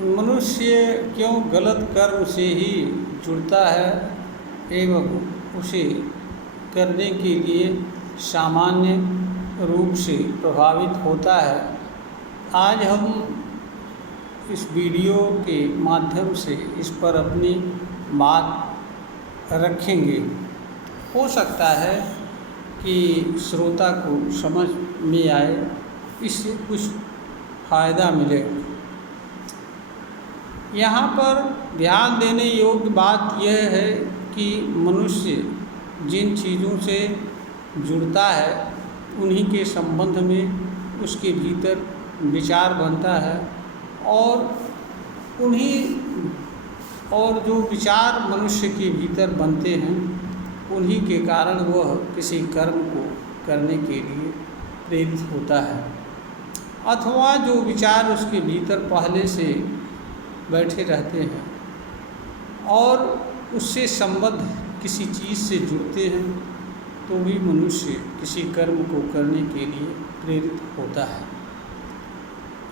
मनुष्य क्यों गलत कर्म से ही जुड़ता है एवं उसे करने के लिए सामान्य रूप से प्रभावित होता है। आज हम इस वीडियो के माध्यम से इस पर अपनी बात रखेंगे। हो सकता है कि श्रोता को समझ में आए, इससे कुछ फ़ायदा मिले। यहाँ पर ध्यान देने योग्य बात यह है कि मनुष्य जिन चीज़ों से जुड़ता है उन्हीं के संबंध में उसके भीतर विचार बनता है और जो विचार मनुष्य के भीतर बनते हैं उन्हीं के कारण वह किसी कर्म को करने के लिए प्रेरित होता है, अथवा जो विचार उसके भीतर पहले से बैठे रहते हैं और उससे संबद्ध किसी चीज़ से जुड़ते हैं तो भी मनुष्य किसी कर्म को करने के लिए प्रेरित होता है।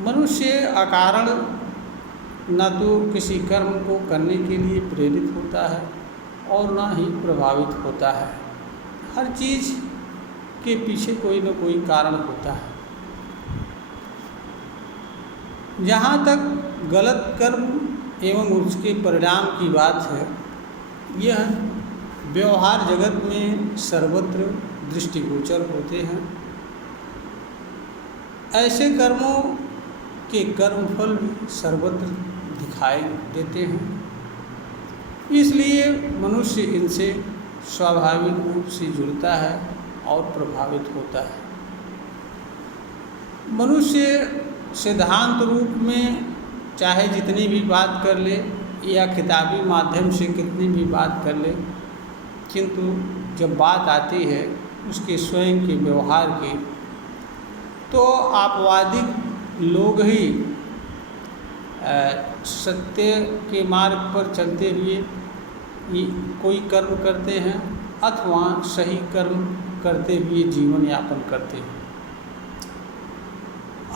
मनुष्य अकारण न तो किसी कर्म को करने के लिए प्रेरित होता है और न ही प्रभावित होता है। हर चीज़ के पीछे कोई न कोई कारण होता है। जहाँ तक गलत कर्म एवं उसके परिणाम की बात है, यह व्यवहार जगत में सर्वत्र दृष्टिगोचर होते हैं। ऐसे कर्मों के कर्मफल भी सर्वत्र दिखाई देते हैं, इसलिए मनुष्य इनसे स्वाभाविक रूप से जुड़ता है और प्रभावित होता है। मनुष्य सिद्धांत रूप में चाहे जितनी भी बात कर ले या किताबी माध्यम से कितनी भी बात कर ले, किंतु जब बात आती है उसके स्वयं के व्यवहार की, तो आपवादिक लोग ही सत्य के मार्ग पर चलते हुए कोई कर्म करते हैं अथवा सही कर्म करते हुए जीवन यापन करते हैं।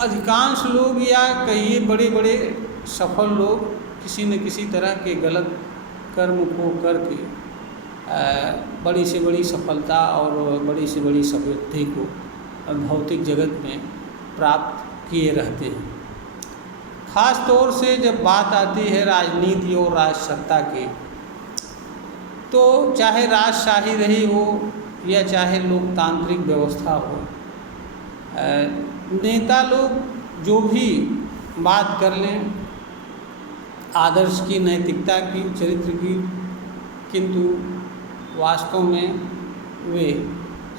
अधिकांश लोग या कहिए बड़े बड़े सफल लोग किसी न किसी तरह के गलत कर्म को करके बड़ी से बड़ी सफलता और बड़ी से बड़ी समृद्धि को भौतिक जगत में प्राप्त किए रहते हैं। ख़ास तौर से जब बात आती है राजनीति और राजसत्ता की, तो चाहे राजशाही रही हो या चाहे लोकतांत्रिक व्यवस्था हो, नेता लोग जो भी बात कर लें आदर्श की, नैतिकता की, चरित्र की, किंतु वास्तव में वे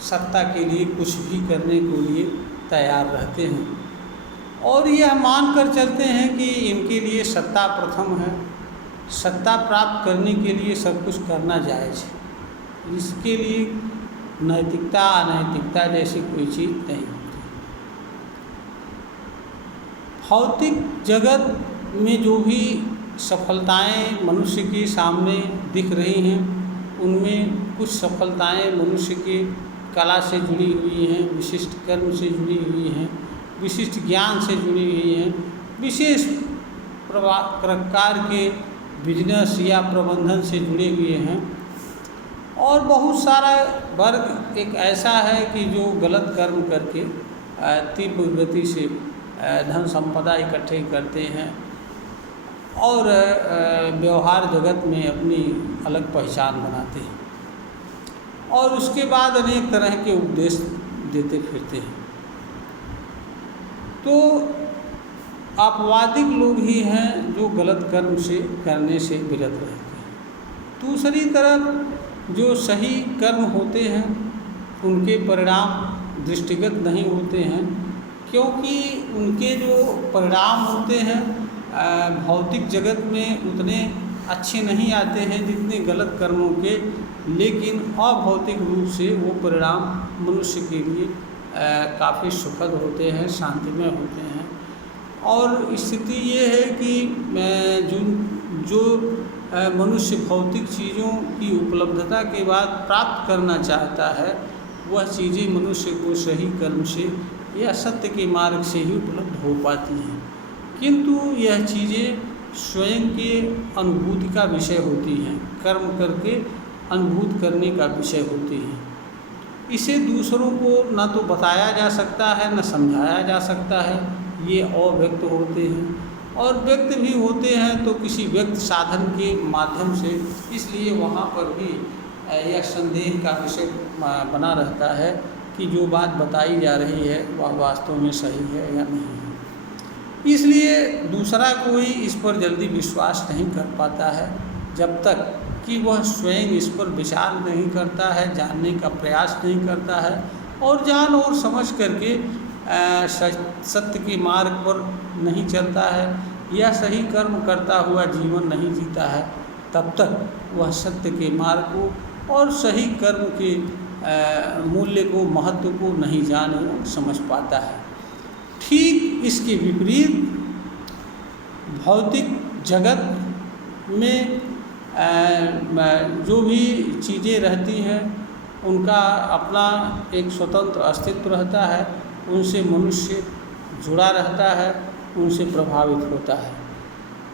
सत्ता के लिए कुछ भी करने के लिए तैयार रहते हैं और यह मानकर चलते हैं कि इनके लिए सत्ता प्रथम है, सत्ता प्राप्त करने के लिए सब कुछ करना जायज़ है, इसके लिए नैतिकता अनैतिकता जैसी कोई चीज़ नहीं होती। भौतिक जगत में जो भी सफलताएं मनुष्य के सामने दिख रही हैं, उनमें कुछ सफलताएं मनुष्य के कला से जुड़ी हुई हैं, विशिष्ट कर्म से जुड़ी हुई हैं, विशिष्ट ज्ञान से जुड़ी हुई हैं, विशेष प्रकार के बिजनेस या प्रबंधन से जुड़े हुए हैं। और बहुत सारा वर्ग एक ऐसा है कि जो गलत कर्म करके तीव्र गति से धन संपदा इकट्ठे करते हैं और व्यवहार जगत में अपनी अलग पहचान बनाते हैं और उसके बाद अनेक तरह के उपदेश देते फिरते हैं। तो आपवादिक लोग ही हैं जो गलत कर्म से करने से विरत रहते हैं। दूसरी तरफ जो सही कर्म होते हैं उनके परिणाम दृष्टिगत नहीं होते हैं, क्योंकि उनके जो परिणाम होते हैं भौतिक जगत में उतने अच्छे नहीं आते हैं जितने गलत कर्मों के, लेकिन अभौतिक रूप से वो परिणाम मनुष्य के लिए काफ़ी सुखद होते हैं, शांतिमय होते हैं। और स्थिति ये है कि जो मनुष्य भौतिक चीज़ों की उपलब्धता के बाद प्राप्त करना चाहता है, वह चीज़ें मनुष्य को सही कर्म से या सत्य के मार्ग से ही उपलब्ध हो पाती हैं, किंतु यह चीज़ें स्वयं के अनुभूति का विषय होती हैं, कर्म करके अनुभूत करने का विषय होती हैं। इसे दूसरों को न तो बताया जा सकता है न समझाया जा सकता है, ये अव्यक्त होते हैं। और व्यक्त भी होते हैं तो किसी व्यक्त साधन के माध्यम से, इसलिए वहाँ पर भी यह संदेह का विषय बना रहता है कि जो बात बताई जा रही है वह वास्तव में सही है या नहीं है। इसलिए दूसरा कोई इस पर जल्दी विश्वास नहीं कर पाता है जब तक कि वह स्वयं इस पर विचार नहीं करता है, जानने का प्रयास नहीं करता है और जान और समझ करके सत्य के मार्ग पर नहीं चलता है या सही कर्म करता हुआ जीवन नहीं जीता है, तब तक वह सत्य के मार्ग को और सही कर्म के मूल्य को, महत्व को नहीं जान और समझ पाता है। ठीक इसके विपरीत भौतिक जगत में जो भी चीज़ें रहती हैं उनका अपना एक स्वतंत्र अस्तित्व रहता है, उनसे मनुष्य जुड़ा रहता है, उनसे प्रभावित होता है।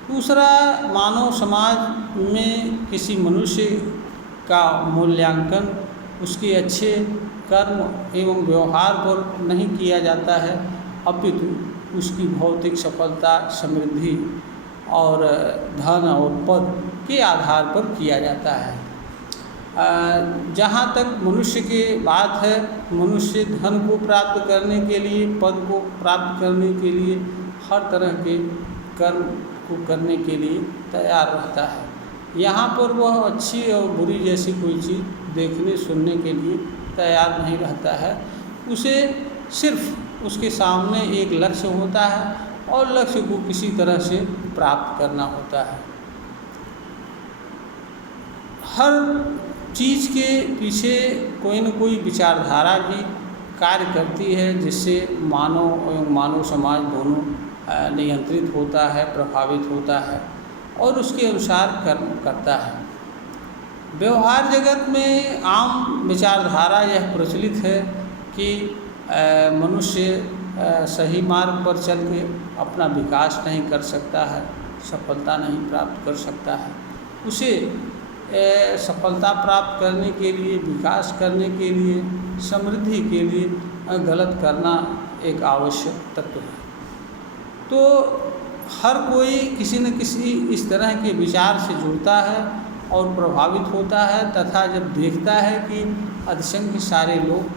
दूसरा, मानव समाज में किसी मनुष्य का मूल्यांकन उसके अच्छे कर्म एवं व्यवहार पर नहीं किया जाता है, अपितु उसकी भौतिक सफलता, समृद्धि और धन और पद के आधार पर किया जाता है। जहाँ तक मनुष्य की बात है, मनुष्य धन को प्राप्त करने के लिए, पद को प्राप्त करने के लिए, हर तरह के कर्म को करने के लिए तैयार रहता है। यहाँ पर वह अच्छी और बुरी जैसी कोई चीज़ देखने सुनने के लिए तैयार नहीं रहता है। उसे सिर्फ उसके सामने एक लक्ष्य होता है और लक्ष्य को किसी तरह से प्राप्त करना होता है। हर चीज़ के पीछे कोई न कोई विचारधारा भी कार्य करती है, जिससे मानव एवं मानव समाज दोनों नियंत्रित होता है, प्रभावित होता है और उसके अनुसार कर्म करता है। व्यवहार जगत में आम विचारधारा यह प्रचलित है कि मनुष्य सही मार्ग पर चल के अपना विकास नहीं कर सकता है, सफलता नहीं प्राप्त कर सकता है। उसे सफलता प्राप्त करने के लिए, विकास करने के लिए, समृद्धि के लिए गलत करना एक आवश्यक तत्व है। तो हर कोई किसी न किसी इस तरह के विचार से जुड़ता है और प्रभावित होता है, तथा जब देखता है कि अधिसंख्य सारे लोग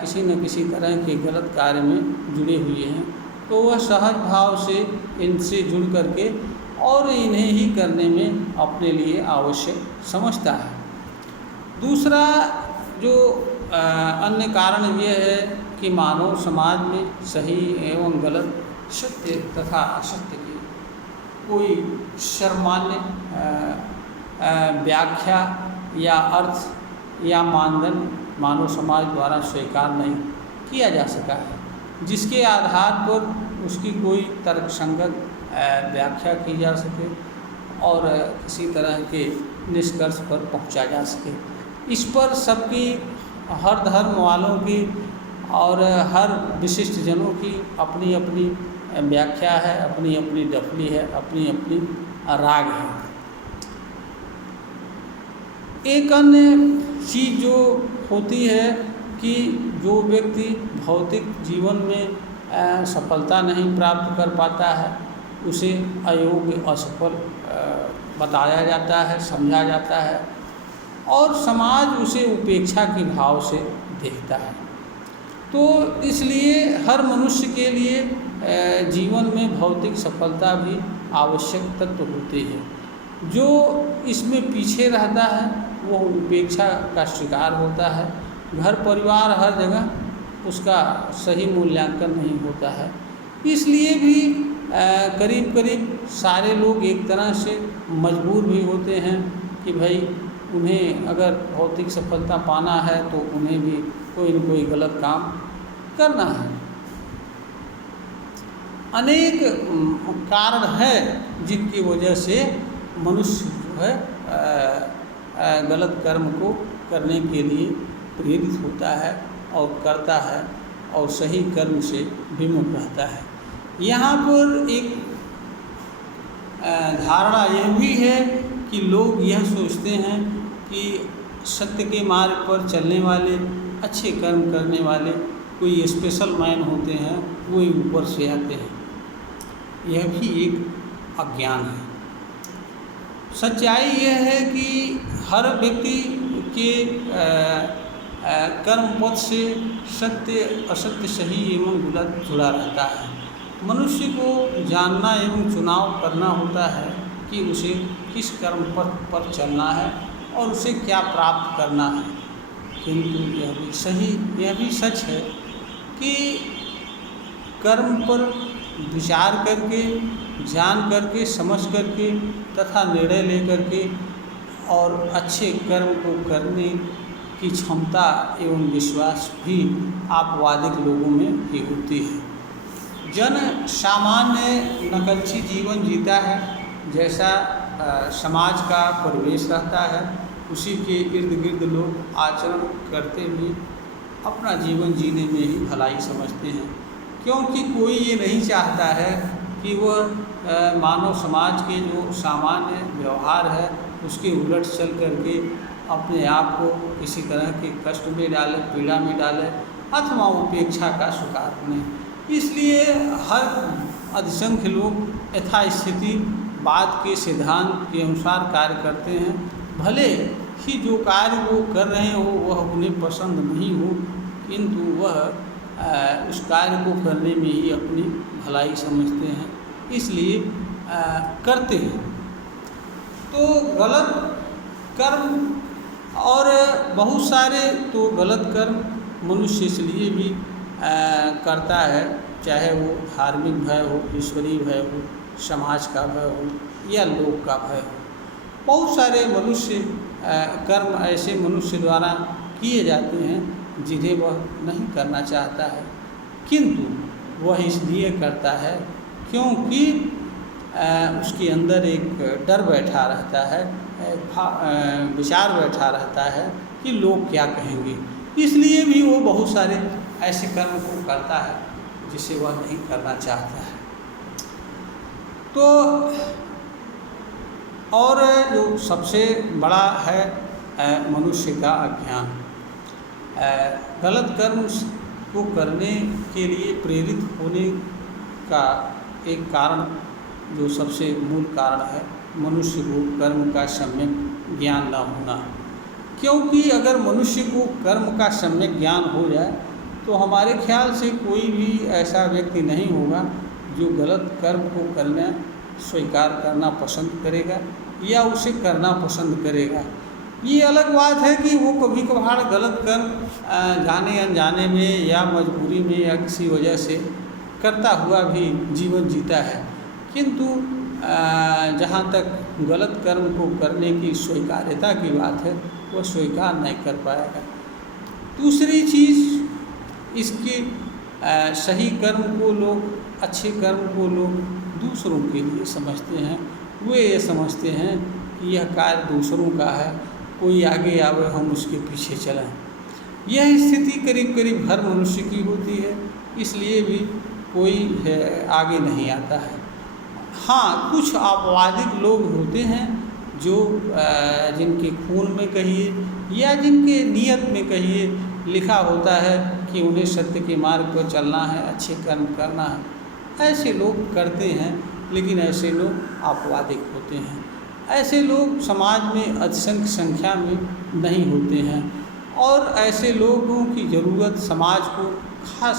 किसी न किसी तरह के गलत कार्य में जुड़े हुए हैं, तो वह सहज भाव से इनसे जुड़ करके और इन्हें ही करने में अपने लिए आवश्यक समझता है। दूसरा जो अन्य कारण यह है कि मानव समाज में सही एवं गलत, सत्य तथा असत्य की कोई सर्वमान्य व्याख्या या अर्थ या मानदंड मानव समाज द्वारा स्वीकार नहीं किया जा सका है, जिसके आधार पर उसकी कोई तर्कसंगत व्याख्या की जा सके और किसी तरह के निष्कर्ष पर पहुंचा जा सके। इस पर सबकी, हर धर्म वालों की और हर विशिष्ट जनों की अपनी अपनी व्याख्या है, अपनी अपनी डफली है, अपनी अपनी राग है। एक अन्य चीज़ जो होती है कि जो व्यक्ति भौतिक जीवन में सफलता नहीं प्राप्त कर पाता है, उसे अयोग्य, असफल बताया जाता है, समझा जाता है और समाज उसे उपेक्षा के भाव से देखता है। तो इसलिए हर मनुष्य के लिए जीवन में भौतिक सफलता भी आवश्यक तत्व होती है। जो इसमें पीछे रहता है वो उपेक्षा का शिकार होता है। घर परिवार हर जगह उसका सही मूल्यांकन नहीं होता है। इसलिए भी करीब करीब सारे लोग एक तरह से मजबूर भी होते हैं कि भाई उन्हें अगर भौतिक सफलता पाना है तो उन्हें भी कोई न कोई गलत काम करना है। अनेक कारण है जिनकी वजह से मनुष्य जो है गलत कर्म को करने के लिए प्रेरित होता है और करता है और सही कर्म से विमुख रहता है। यहाँ पर एक धारणा यह भी है कि लोग यह सोचते हैं कि सत्य के मार्ग पर चलने वाले, अच्छे कर्म करने वाले कोई स्पेशल मैन होते हैं, वही ऊपर से आते हैं। यह भी एक अज्ञान है। सच्चाई यह है कि हर व्यक्ति के कर्म पथ से सत्य असत्य, सही एवं गलत जुड़ा रहता है। मनुष्य को जानना एवं चुनाव करना होता है कि उसे किस कर्म पथ पर चलना है और उसे क्या प्राप्त करना है। किंतु यह भी सच है कि कर्म पर विचार करके, जान करके, समझ करके तथा निर्णय लेकर के और अच्छे कर्म को करने की क्षमता एवं विश्वास भी आपवादिक लोगों में ही होती है। जन सामान्य नकलची जीवन जीता है, जैसा समाज का परिवेश रहता है उसी के इर्द गिर्द लोग आचरण करते हुए अपना जीवन जीने में ही भलाई समझते हैं, क्योंकि कोई ये नहीं चाहता है कि वह मानव समाज के जो सामान्य व्यवहार है उसके उलट चल करके अपने आप को किसी तरह के कष्ट में डाले, पीड़ा में डाले अथवा उपेक्षा का शिकार बने। इसलिए हर अधिसंख्य लोग यथास्थिति बात के सिद्धांत के अनुसार कार्य करते हैं, भले ही जो कार्य वो कर रहे हो वह उन्हें पसंद नहीं हो, किंतु वह उस कार्य को करने में ही अपनी भलाई समझते हैं, इसलिए करते हैं। तो गलत कर्म और बहुत सारे तो गलत कर्म मनुष्य इसलिए भी करता है, चाहे वो धार्मिक भय हो, ईश्वरीय भय हो, समाज का भय हो या लोक का भय हो। बहुत सारे मनुष्य कर्म ऐसे मनुष्य द्वारा किए जाते हैं जिन्हें वह नहीं करना चाहता है, किंतु वह इसलिए करता है क्योंकि उसके अंदर एक डर बैठा रहता है, विचार बैठा रहता है कि लोग क्या कहेंगे, इसलिए भी वो बहुत सारे ऐसे कर्म को करता है जिसे वह नहीं करना चाहता है। तो और जो सबसे बड़ा है मनुष्य का अज्ञान। गलत कर्म को करने के लिए प्रेरित होने का एक कारण, जो सबसे मूल कारण है, मनुष्य को कर्म का सम्यक ज्ञान न होना। क्योंकि अगर मनुष्य को कर्म का सम्यक ज्ञान हो जाए तो हमारे ख्याल से कोई भी ऐसा व्यक्ति नहीं होगा जो गलत कर्म को करना स्वीकार करना पसंद करेगा या उसे करना पसंद करेगा। ये अलग बात है कि वो कभी कभार गलत कर्म जाने अनजाने में या मजबूरी में या किसी वजह से करता हुआ भी जीवन जीता है, किंतु जहाँ तक गलत कर्म को करने की स्वीकार्यता की बात है वह स्वीकार नहीं कर पाएगा। दूसरी चीज़, इसके सही कर्म को लोग, अच्छे कर्म को लोग दूसरों के लिए समझते हैं। वे ये समझते हैं कि यह कार्य दूसरों का है, कोई आगे आवे हम उसके पीछे चलें। यह स्थिति करीब करीब हर मनुष्य की होती है, इसलिए भी कोई आगे नहीं आता है। हाँ, कुछ अपवादिक लोग होते हैं जो जिनके खून में कहिए या जिनके नियत में कहिए लिखा होता है कि उन्हें सत्य के मार्ग पर चलना है, अच्छे कर्म करना है। ऐसे लोग करते हैं, लेकिन ऐसे लोग अपवादिक होते हैं। ऐसे लोग समाज में अधिसंख्य संख्या में नहीं होते हैं और ऐसे लोगों की ज़रूरत समाज को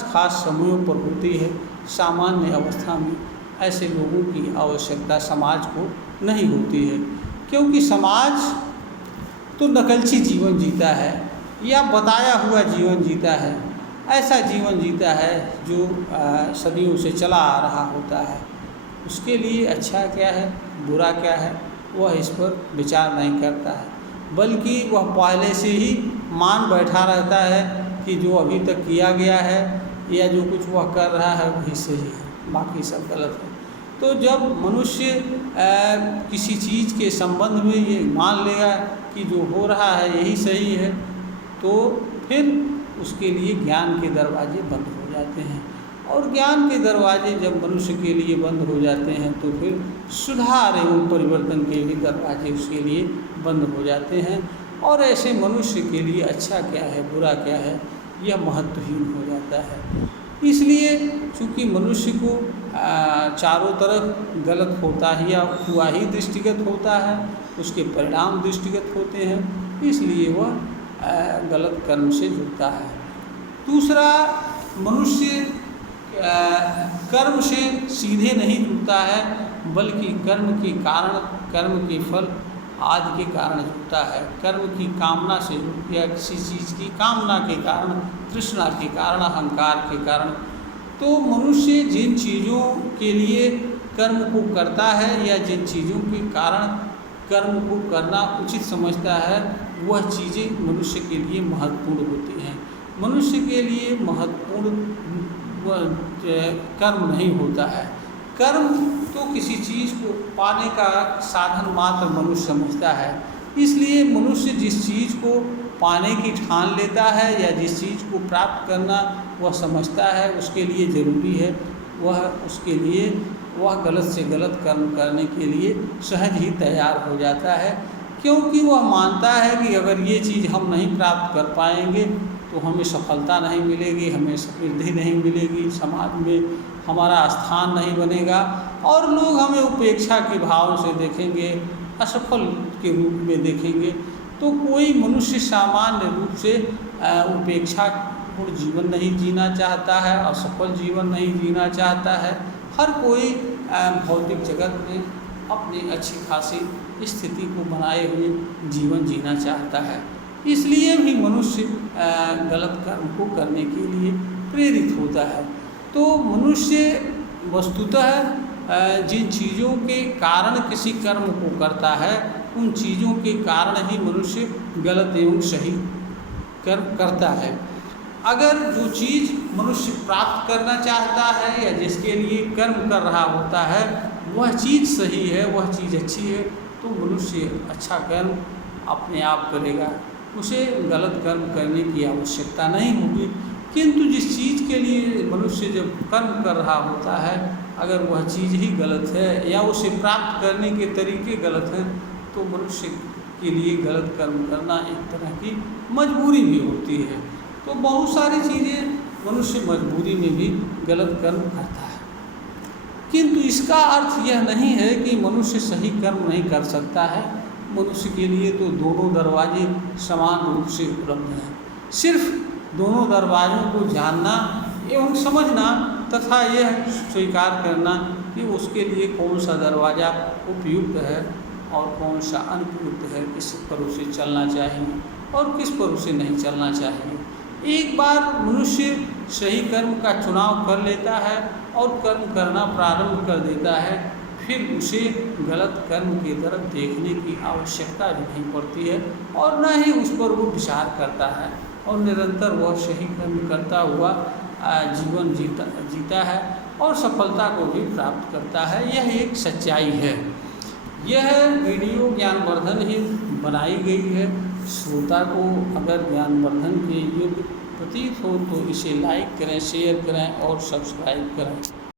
खास समयों पर होती है। सामान्य अवस्था में ऐसे लोगों की आवश्यकता समाज को नहीं होती है, क्योंकि समाज तो नकलची जीवन जीता है या बताया हुआ जीवन जीता है। ऐसा जीवन जीता है जो सदियों से चला आ रहा होता है। उसके लिए अच्छा क्या है, बुरा क्या है, वह इस पर विचार नहीं करता है, बल्कि वह पहले से ही मान बैठा रहता है कि जो अभी तक किया गया है या जो कुछ वह कर रहा है वही सही है, बाकी सब गलत है। तो जब मनुष्य किसी चीज़ के संबंध में ये मान लेगा कि जो हो रहा है यही सही है, तो फिर उसके लिए ज्ञान के दरवाजे बंद हो जाते हैं। और ज्ञान के दरवाजे जब मनुष्य के लिए बंद हो जाते हैं तो फिर सुधार एवं परिवर्तन के भी दरवाजे उसके लिए बंद हो जाते हैं, और ऐसे मनुष्य के लिए अच्छा क्या है बुरा क्या है यह महत्वहीन हो जाता है। इसलिए चूँकि मनुष्य को चारों तरफ गलत होता ही या हुआ ही दृष्टिगत होता है, उसके परिणाम दृष्टिगत होते हैं, इसलिए वह गलत कर्म से जुड़ता है। दूसरा, मनुष्य कर्म से सीधे नहीं जुड़ता है, बल्कि कर्म के कारण, कर्म के फल आदि के कारण जुड़ता है। कर्म की कामना से या किसी चीज़ की कामना के कारण, तृष्णा के कारण, अहंकार के कारण। तो मनुष्य जिन चीज़ों के लिए कर्म को करता है या जिन चीज़ों के कारण कर्म को करना उचित समझता है, वह चीज़ें मनुष्य के लिए महत्वपूर्ण होती हैं। मनुष्य के लिए महत्वपूर्ण कर्म नहीं होता है। कर्म तो किसी चीज़ को पाने का साधन मात्र मनुष्य समझता है। इसलिए मनुष्य जिस चीज़ को पाने की ठान लेता है या जिस चीज़ को प्राप्त करना वह समझता है उसके लिए ज़रूरी है, वह उसके लिए वह गलत से गलत कर्म करने के लिए सहज ही तैयार हो जाता है, क्योंकि वह मानता है कि अगर ये चीज़ हम नहीं प्राप्त कर पाएंगे तो हमें सफलता नहीं मिलेगी, हमें समृद्धि नहीं मिलेगी, समाज में हमारा स्थान नहीं बनेगा और लोग हमें उपेक्षा के भाव से देखेंगे, असफल के रूप में देखेंगे। तो कोई मनुष्य सामान्य रूप से उपेक्षापूर्ण जीवन नहीं जीना चाहता है, असफल जीवन नहीं जीना चाहता है। हर कोई भौतिक जगत में अपनी अच्छी खासी स्थिति को बनाए हुए जीवन जीना चाहता है। इसलिए भी मनुष्य गलत कर्म को करने के लिए प्रेरित होता है। तो मनुष्य वस्तुतः जिन चीज़ों के कारण किसी कर्म को करता है, उन चीज़ों के कारण ही मनुष्य गलत एवं सही कर्म करता है। अगर जो चीज़ मनुष्य प्राप्त करना चाहता है या जिसके लिए कर्म कर रहा होता है वह चीज़ सही है, वह चीज़ अच्छी है, तो मनुष्य अच्छा कर्म अपने आप करेगा, उसे गलत कर्म करने की आवश्यकता नहीं होगी। किंतु जिस चीज़ के लिए मनुष्य जब कर्म कर रहा होता है, अगर वह चीज़ ही गलत है या उसे प्राप्त करने के तरीके गलत हैं, तो मनुष्य के लिए गलत कर्म करना एक तरह की मजबूरी भी होती है। तो बहुत सारी चीज़ें मनुष्य मजबूरी में भी गलत कर्म करता है। किंतु इसका अर्थ यह नहीं है कि मनुष्य सही कर्म नहीं कर सकता है। मनुष्य के लिए तो दोनों दरवाजे समान रूप से उपलब्ध हैं। सिर्फ दोनों दरवाज़ों को जानना एवं समझना तथा यह स्वीकार करना कि उसके लिए कौन सा दरवाज़ा उपयुक्त है और कौन सा अनुपयुक्त है, किस पर उसे चलना चाहिए और किस पर उसे नहीं चलना चाहिए। एक बार मनुष्य सही कर्म का चुनाव कर लेता है और कर्म करना प्रारंभ कर देता है, फिर उसे गलत कर्म की तरफ देखने की आवश्यकता भी नहीं पड़ती है और न ही उस पर वो विचार करता है और निरंतर वह सही कर्म करता हुआ जीवन जीता है और सफलता को भी प्राप्त करता है। यह एक सच्चाई है। यह वीडियो ज्ञानवर्धन ही बनाई गई है। श्रोता को अगर ज्ञानवर्धन के योग्य प्रतीत हो तो इसे लाइक करें, शेयर करें और सब्सक्राइब करें।